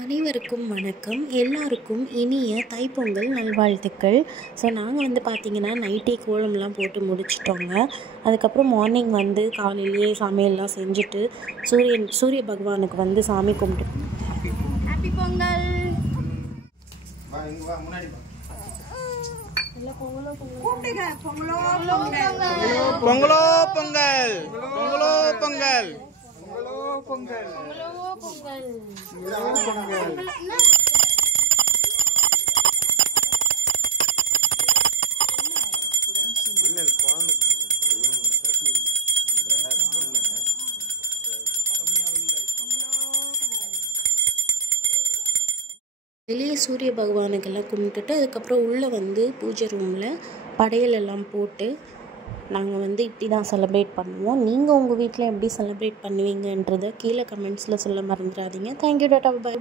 அனைவருக்கும் வணக்கம். எல்லாருக்கும் இனிய தைப்பொங்கல் நல்வாழ்த்துக்கள். ஸோ நாங்கள் வந்து பார்த்திங்கன்னா நைட்டே கோலம்லாம் போட்டு முடிச்சிட்டோங்க. அதுக்கப்புறம் மார்னிங் வந்து காலையிலேயே சமையல்லாம் செஞ்சுட்டு சூரிய பகவானுக்கு வந்து சாமி கும்பிட்டு ஹாப்பி பொங்கல். பொங்கலோ பொங்கல், பொங்கலோ பொங்கல், பொங்கல். வெளியே சூரிய பகவானுக்கெல்லாம் கும்பிட்டுட்டு அதுக்கப்புறம் உள்ளே வந்து பூஜை ரூமில் படையல் எல்லாம் போட்டு நாங்கள் வந்து இப்படி தான் செலிப்ரேட் பண்ணுவோம். நீங்கள் உங்கள் வீட்டில் எப்படி செலிப்ரேட் பண்ணுவீங்கன்றதை கீழே கமெண்ட்ஸில் சொல்ல மறந்துடாதீங்க. Thank you tata by.